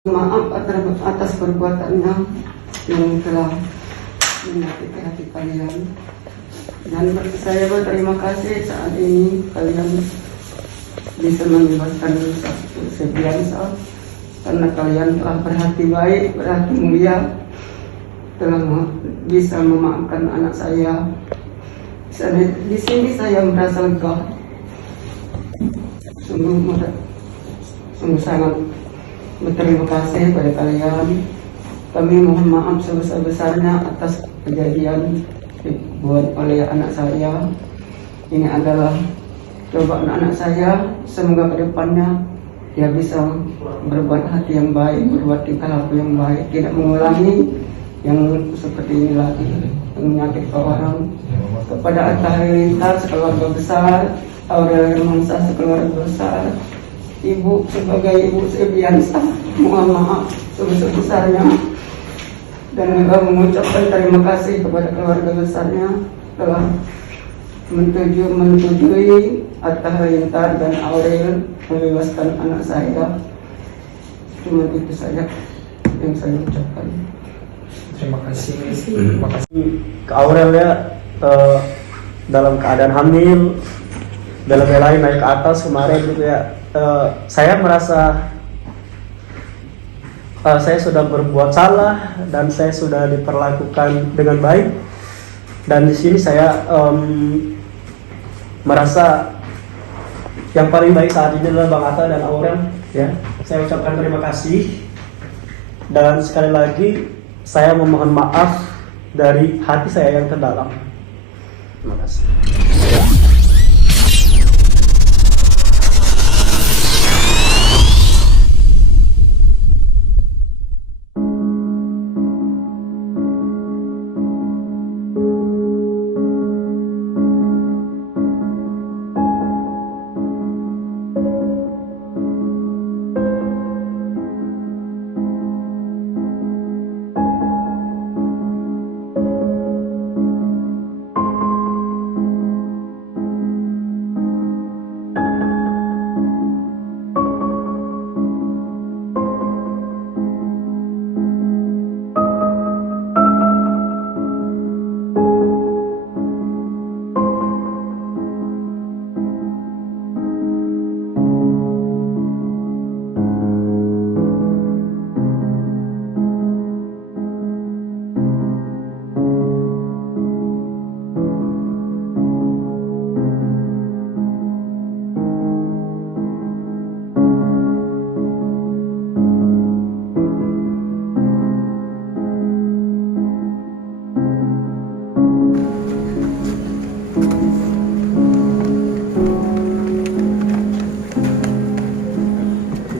Maaf atas perbuatannya yang telah menyakiti hati kalian. Dan saya berterima kasih saat ini kalian bisa membebaskan Sebiansa karena kalian telah berhati baik, berhati mulia, telah bisa memaafkan anak saya. Di sini saya merasa lega, sungguh sangat berterima kasih pada kalian. Kami mohon maaf sebesar-besarnya atas kejadian dibuat oleh anak saya. Ini adalah cobaan anak saya. Semoga kedepannya dia bisa berbuat hati yang baik, berbuat tingkah laku yang baik, tidak mengulangi yang seperti ini lagi, menyakiti orang. Kepada Atta Halilintar sekeluarga besar, Aurel Hermansyah sekeluarga besar, Ibu sebagai Ibu Sebiansa, mohon maaf sebesar-besarnya dan juga mengucapkan terima kasih kepada keluarga besarnya telah menyetujui Atta Halilintar dan Aurel membebaskan anak saya. Cuma itu saja yang saya ucapkan. Terima kasih. Terima kasih ke Aurel ya, dalam keadaan hamil, bela-belain naik ke atas kemarin gitu ya. Saya merasa saya sudah berbuat salah dan saya sudah diperlakukan dengan baik, dan di sini saya merasa yang paling baik saat ini adalah Bang Atta dan Aurel ya. Saya ucapkan terima kasih dan sekali lagi saya memohon maaf dari hati saya yang terdalam. Terima kasih.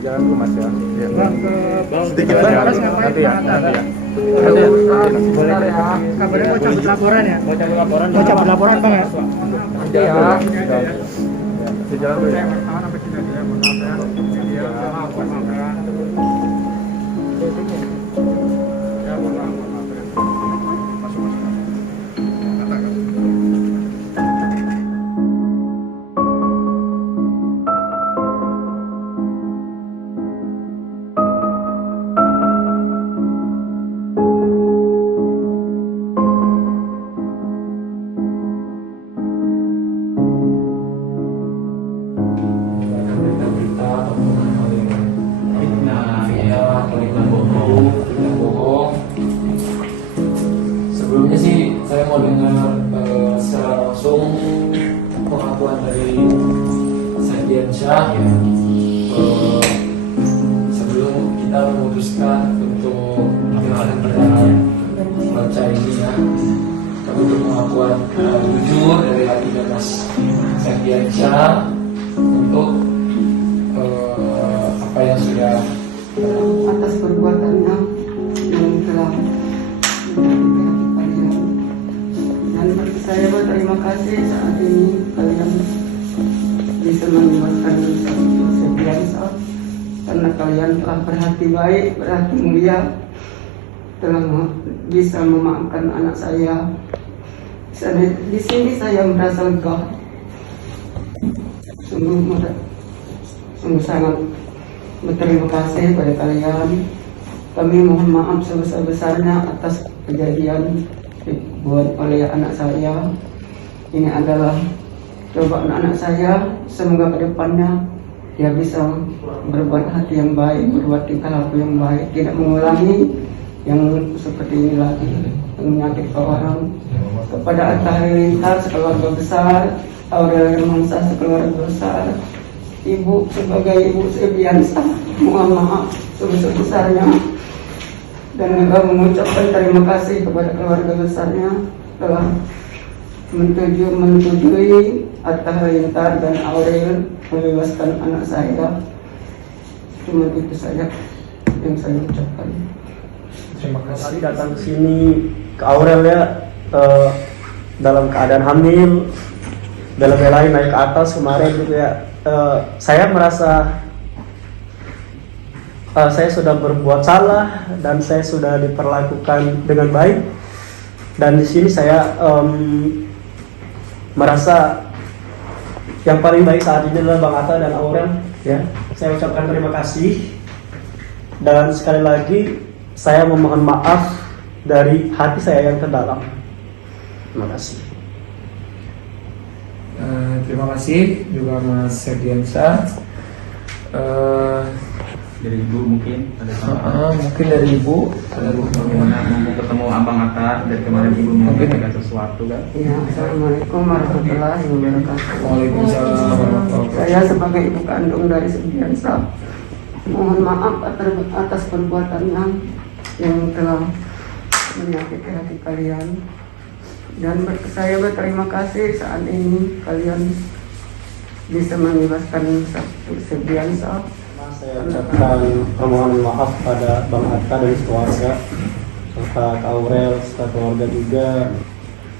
Jalan dulu Mas ya. Sedikit aja. Nanti ya. Boleh ya. Kabarnya mau cabut laporan ya? Mau cabut laporan Bang ya? Iya. Di jalan dulu ya. Sebelumnya sih saya mau dengar secara langsung pengakuan dari Sebiansyah ya, sebelum kita memutuskan untuk menghadap baca ini ya. Kami untuk pengakuan jujur dari hati Mas Sebiansyah untuk apa yang sudah Atas perbuatannya yang telah menyakiti hati kalian. Dan saya berterima kasih saat ini kalian bisa membebaskan Sebiansa karena kalian telah berhati baik, berhati mulia, telah bisa memaafkan anak saya. Di sini saya merasa lega, sungguh sangat berterima kasih pada kalian. Kami mohon maaf sebesar-besarnya atas kejadian dibuat oleh anak saya. Ini adalah cobaan anak saya. Semoga kedepannya dia bisa berbuat hati yang baik, berbuat tingkah laku yang baik, tidak mengulangi yang seperti ini lagi, yang menyakitkan orang. Kepada Atta Halilintar sekeluarga besar, Aurel Hermansyah sekeluarga besar, Ibu sebagai Ibu Sebiansa, mohon maaf sebesar-besarnya dan juga mengucapkan terima kasih kepada keluarga besarnya telah menyetujui Atta Halilintar dan Aurel membebaskan anak saya. Cuma itu saja yang saya ucapkan. Terima kasih datang ke sini ke Aurel ya, dalam keadaan hamil, dalam lain naik ke atas kemarin gitu ya. Saya merasa saya sudah berbuat salah dan saya sudah diperlakukan dengan baik, dan di sini saya merasa yang paling baik saat ini adalah Bang Atta dan Aurel ya. Saya ucapkan terima kasih, dan sekali lagi saya memohon maaf dari hati saya yang terdalam. Terima kasih. Terima kasih juga Mas Sebiansa. Dari ibu mungkin ada Mungkin dari Ibu. mau ketemu Abang Atta dari kemarin ibu mau menyampaikan sesuatu kan? Ya, Assalamualaikum warahmatullahi wabarakatuh. Waalaikumsalam warahmatullahi wabarakatuh. Saya sebagai ibu kandung dari Sebiansa mohon maaf atas perbuatannya yang telah menyakiti hati kalian, dan saya berterima kasih saat ini kalian bisa membebaskan Sebiansa. Saya ucapkan permohonan maaf pada Bang Atta dan keluarga, serta Kak Aurel, serta keluarga juga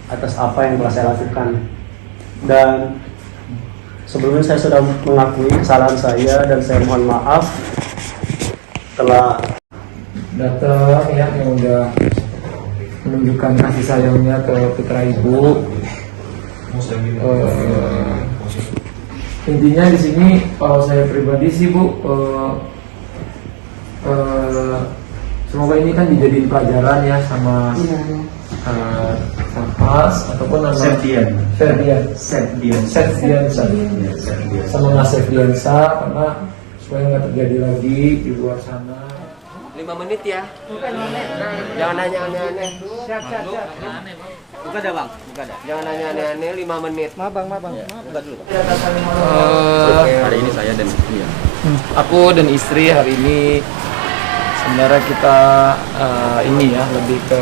atas apa yang telah saya lakukan. Dan sebelumnya saya sudah mengakui kesalahan saya dan saya mohon maaf telah Datang ya, yang udah menunjukkan kasih sayangnya ke putra Ibu. Intinya di sini kalau saya pribadi sih Bu, semoga ini kan dijadiin pelajaran ya sama Mas ataupun nama Sepdiansa sama Mas Sepdiansa, karena supaya nggak terjadi lagi di luar sana. 5 menit ya. Jangan nanya aneh-aneh. Siap. Buka dah Bang, buka dah. Jangan nanya aneh-aneh 5 menit. Maaf bang. Buka dulu. Hari ini saya dan istri ya. Aku dan istri hari ini sebenarnya kita ini ya lebih ke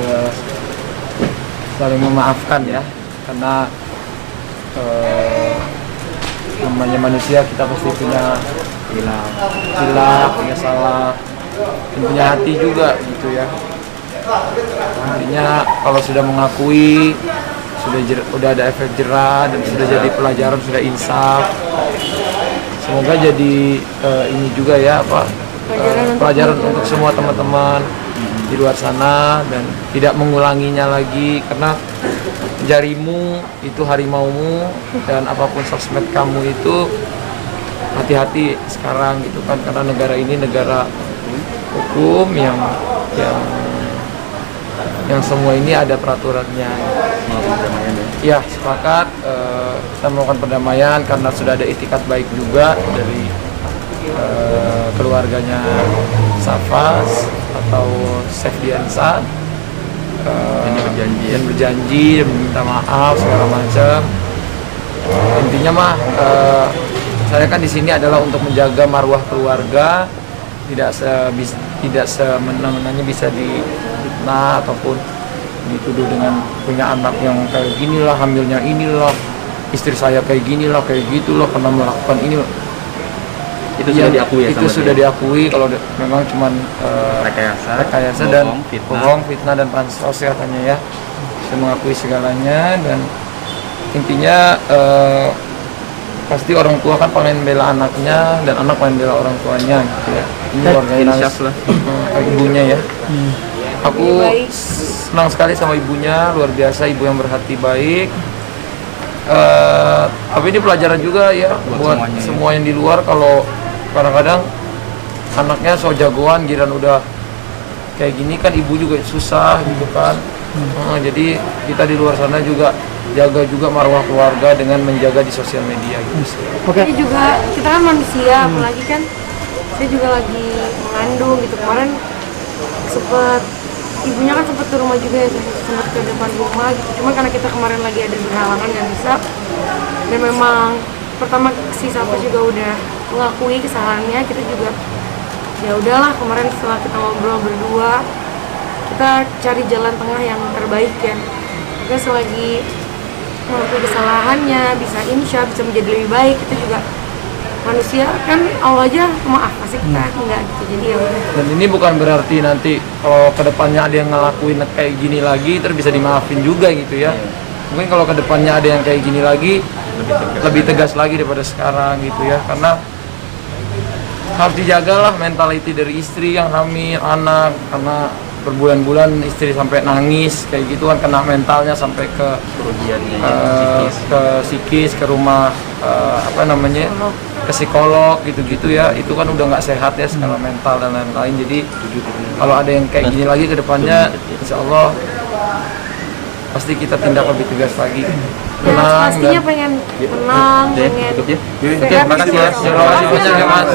saling memaafkan ya, karena namanya manusia kita pasti punya hilaf, punya salah, dan punya hati juga gitu ya. Artinya kalau sudah mengakui, sudah ada efek jerah dan sudah jadi pelajaran, sudah insaf. Semoga jadi ini juga ya pelajaran untuk semua teman-teman di luar sana dan tidak mengulanginya lagi, karena jarimu itu harimaumu dan apapun sosmed kamu itu hati-hati sekarang gitu kan, karena negara ini negara hukum yang semua ini ada peraturannya. Ya, sepakat kita melakukan perdamaian karena sudah ada itikat baik juga dari keluarganya Safas atau Sepdiansa, yang berjanji dan meminta maaf segala macam. Intinya mah saya kan di sini adalah untuk menjaga marwah keluarga, tidak semena-menanya bisa difitnah ataupun dituduh dengan punya anak yang kayak ginilah, hamilnya inilah, istri saya kayak ginilah, kayak gitulah, pernah melakukan ini. Itu sudah diakui ya? Itu sudah diakui kalau memang cuman rekayasa dan bohong, fitnah dan pansos katanya ya. Saya mengakui segalanya, dan intinya pasti orang tua kan pengen bela anaknya dan anak pengen bela orang tuanya gitu ya. Ini keluarga ibunya ya. Aku senang sekali sama ibunya, luar biasa, ibu yang berhati baik. Tapi ini pelajaran juga ya buat semua yang di luar, kalau kadang-kadang anaknya so jagoan, giran udah kayak gini kan ibu juga susah gitu kan. Jadi kita di luar sana juga jaga juga marwah keluarga dengan menjaga di sosial media gitu. Ini juga kita kan manusia, apalagi kan saya juga lagi mengandung gitu. Kemarin ibunya kan sempet ke rumah juga ya, sempet ke depan rumah gitu. Cuma karena kita kemarin lagi ada berhalangan nggak bisa. Dan memang pertama si Safa juga udah mengakui kesalahannya, kita juga ya udahlah kemarin setelah kita ngobrol berdua kita cari jalan tengah yang terbaik ya. Oke, selagi mengakui kesalahannya, bisa insya bisa menjadi lebih baik, kita juga manusia kan, Allah aja maaf pasti kita enggak gitu. Jadi ya udah. Dan ini bukan berarti nanti kalau kedepannya ada yang ngelakuin kayak gini lagi terus bisa dimaafin juga gitu ya. Mungkin kalau kedepannya ada yang kayak gini lagi lebih tegas lagi daripada sekarang gitu ya, karena harus dijagalah mentality dari istri yang hamil, anak, karena berbulan-bulan istri sampai nangis kayak gitu kan, kena mentalnya sampai ke psikis, ke rumah ke psikolog gitu-gitu ya. Itu kan udah nggak sehat ya skala mental dan lain-lain. Jadi kalau ada yang kayak gini lagi ke depannya, insya Allah pasti kita tindak lebih tegas lagi. Ya, pastinya pengen tenang, pengen sehat. Terima kasih ya. Terima kasih banyak ya Mas.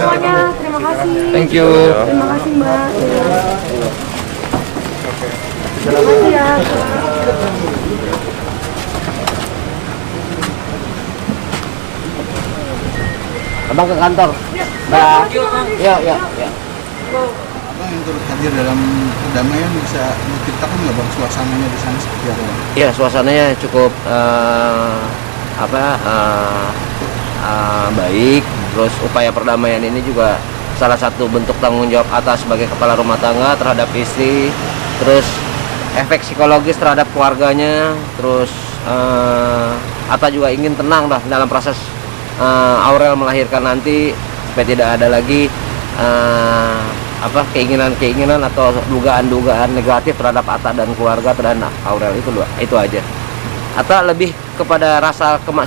Terima kasih. Thank you. Terima kasih Mbak. Terima kasih ya. Abang ke kantor. Mbak. Ya. Abang yang turut hadir dalam perdamaian bisa menceritakan nggak bang suasananya di sana seperti apa bang? Ya, suasananya cukup baik. Terus upaya perdamaian ini juga salah satu bentuk tanggung jawab Atta sebagai kepala rumah tangga terhadap istri. Terus efek psikologis terhadap keluarganya. Terus Atta juga ingin tenang lah dalam proses Aurel melahirkan nanti, supaya tidak ada lagi keinginan-keinginan atau dugaan-dugaan negatif terhadap Atta dan keluarga terhadap Aurel. Itu aja. Atta lebih kepada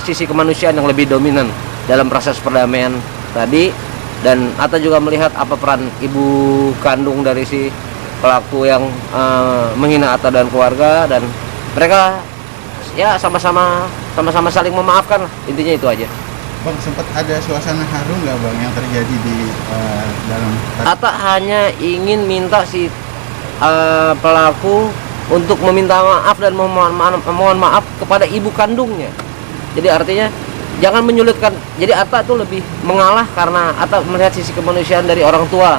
sisi kemanusiaan yang lebih dominan dalam proses perdamaian tadi, dan Atta juga melihat apa peran ibu kandung dari si pelaku yang menghina Atta dan keluarga, dan mereka ya sama-sama saling memaafkan. Intinya itu aja. Bang, sempat ada suasana haru nggak bang yang terjadi di dalam? Atta hanya ingin minta si pelaku untuk meminta maaf dan mohon maaf kepada ibu kandungnya. Jadi artinya jangan menyulitkan. Jadi Atta tuh lebih mengalah karena Atta melihat sisi kemanusiaan dari orang tua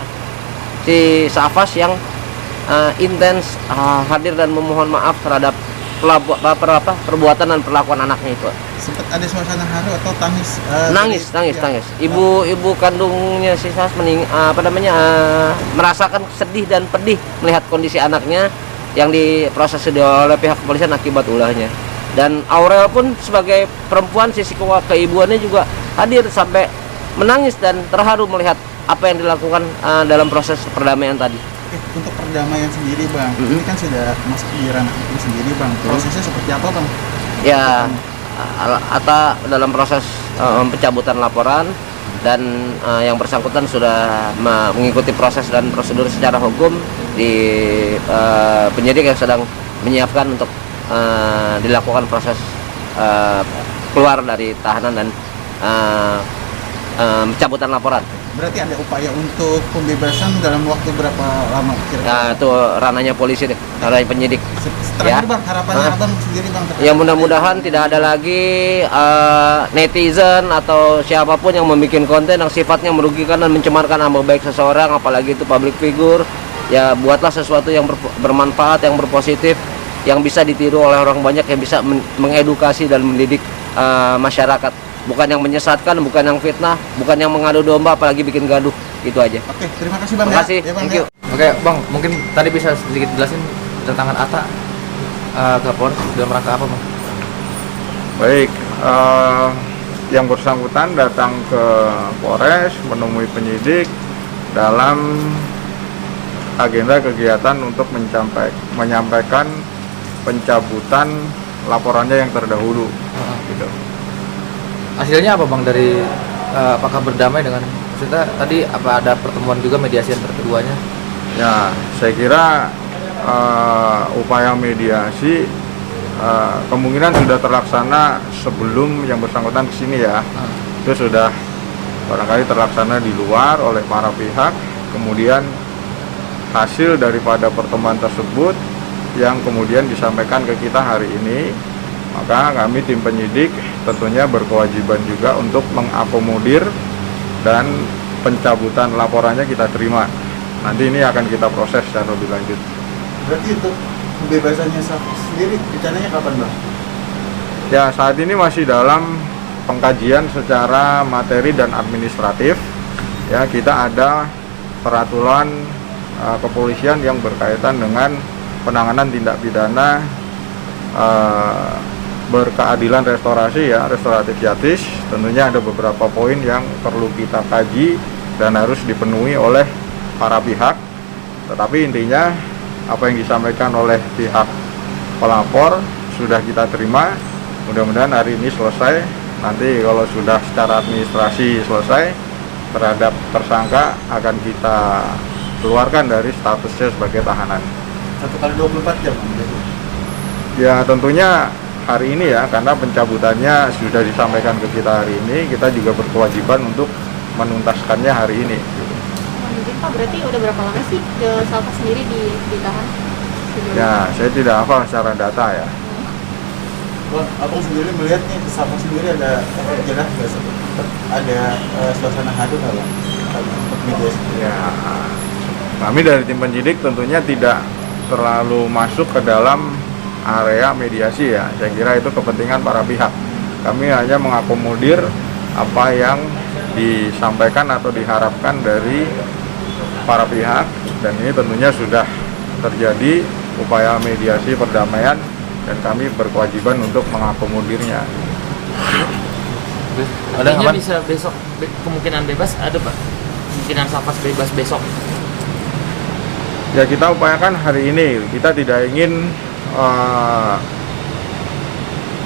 si Safas yang intens hadir dan memohon maaf terhadap perbuatan dan perlakuan anaknya itu. Sempat ada suasana haru atau tangis? Tangis. Ibu kandungnya si Safas merasakan sedih dan pedih melihat kondisi anaknya yang diproses oleh pihak kepolisian akibat ulahnya. Dan Aurel pun sebagai perempuan, sisi keibuannya juga hadir sampai menangis dan terharu melihat apa yang dilakukan dalam proses perdamaian tadi. Untuk perdamaian sendiri bang, ini kan sudah masuk di ranah hukum sendiri bang. Prosesnya seperti apa bang? Ya, Atta dalam proses pencabutan laporan, dan yang bersangkutan sudah mengikuti proses dan prosedur secara hukum di penyidik yang sedang menyiapkan untuk dilakukan proses keluar dari tahanan dan pencabutan laporan. Berarti ada upaya untuk pembebasan dalam waktu berapa lama kira-kira? Nah, itu ranahnya polisi deh, ranahnya penyidik. Terakhir bang, harapannya abang sendiri bang? Ya mudah-mudahan tidak ada lagi netizen atau siapapun yang membuat konten yang sifatnya merugikan dan mencemarkan nama baik seseorang, apalagi itu public figure. Ya buatlah sesuatu yang bermanfaat, yang berpositif, yang bisa ditiru oleh orang banyak, yang bisa mengedukasi dan mendidik masyarakat. Bukan yang menyesatkan, bukan yang fitnah, bukan yang mengadu domba, apalagi bikin gaduh. Itu aja. Oke, terima kasih bang. Terima kasih. Ya, bang, Thank you. Oke bang, mungkin tadi bisa sedikit jelasin kedatangan Atta ke Polres dalam rangka apa bang? Baik, yang bersangkutan datang ke Polres menemui penyidik dalam agenda kegiatan untuk menyampaikan pencabutan laporannya yang terdahulu. Gitu. Hasilnya apa bang dari apakah berdamai dengan Maksudnya tadi apa ada pertemuan juga mediasi antar keduanya? Ya, saya kira upaya mediasi kemungkinan sudah terlaksana sebelum yang bersangkutan kesini ya. Itu sudah barangkali terlaksana di luar oleh para pihak. Kemudian hasil daripada pertemuan tersebut yang kemudian disampaikan ke kita hari ini, maka kami tim penyidik tentunya berkewajiban juga untuk mengakomodir dan pencabutan laporannya kita terima. Nanti ini akan kita proses secara lebih lanjut. Berarti untuk pembebasannya sendiri rencananya kapan, Bang? Ya, saat ini masih dalam pengkajian secara materi dan administratif. Ya, kita ada peraturan kepolisian yang berkaitan dengan penanganan tindak pidana berkeadilan restorasi ya, restoratif justice. Tentunya ada beberapa poin yang perlu kita kaji dan harus dipenuhi oleh para pihak. Tetapi intinya apa yang disampaikan oleh pihak pelapor sudah kita terima. Mudah-mudahan hari ini selesai. Nanti kalau sudah secara administrasi selesai, terhadap tersangka akan kita keluarkan dari statusnya sebagai tahanan. 1x24 jam? Ya tentunya hari ini ya, karena pencabutannya sudah disampaikan ke kita hari ini, kita juga berkewajiban untuk menuntaskannya hari ini. Pak, berarti udah berapa lama sih Salva sendiri ditahan? Ya, saya tidak hafal secara data ya. Bang, abang sendiri melihat nih Salva sendiri ada efek jerah nggak sih? Ada suasana haru nggak, Bang? Untuk mediasi? Ya, kami dari tim penyidik tentunya tidak terlalu masuk ke dalam area mediasi ya. Saya kira itu kepentingan para pihak. Kami hanya mengakomodir apa yang disampaikan atau diharapkan dari para pihak, dan ini tentunya sudah terjadi upaya mediasi perdamaian dan kami berkewajiban untuk mengakomodirnya. Artinya bisa besok kemungkinan bebas ada, Pak? Kemungkinan Salva bebas besok? Ya, kita upayakan hari ini. Kita tidak ingin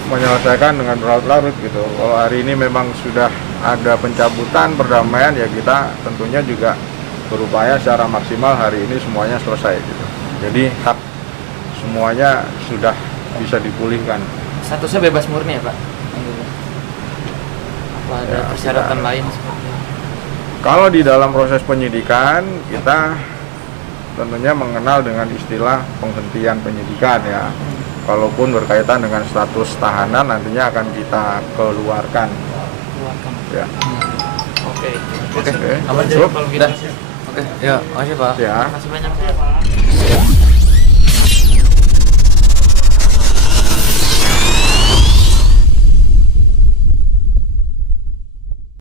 menyelesaikan dengan berlarut-larut gitu. Kalau hari ini memang sudah ada pencabutan perdamaian, ya kita tentunya juga berupaya secara maksimal hari ini semuanya selesai gitu. Jadi hak semuanya sudah bisa dipulihkan. Statusnya bebas murni ya, Pak? Apa ada persyaratan lain seperti itu? Kalau di dalam proses penyidikan, kita tentunya mengenal dengan istilah penghentian penyidikan ya. Kalaupun berkaitan dengan status tahanan, nantinya akan kita keluarkan. Ya. Oke. Oke. Aman Cukup. kalau gitu. Oke, ya, makasih Pak. Ya. Terima kasih banyak.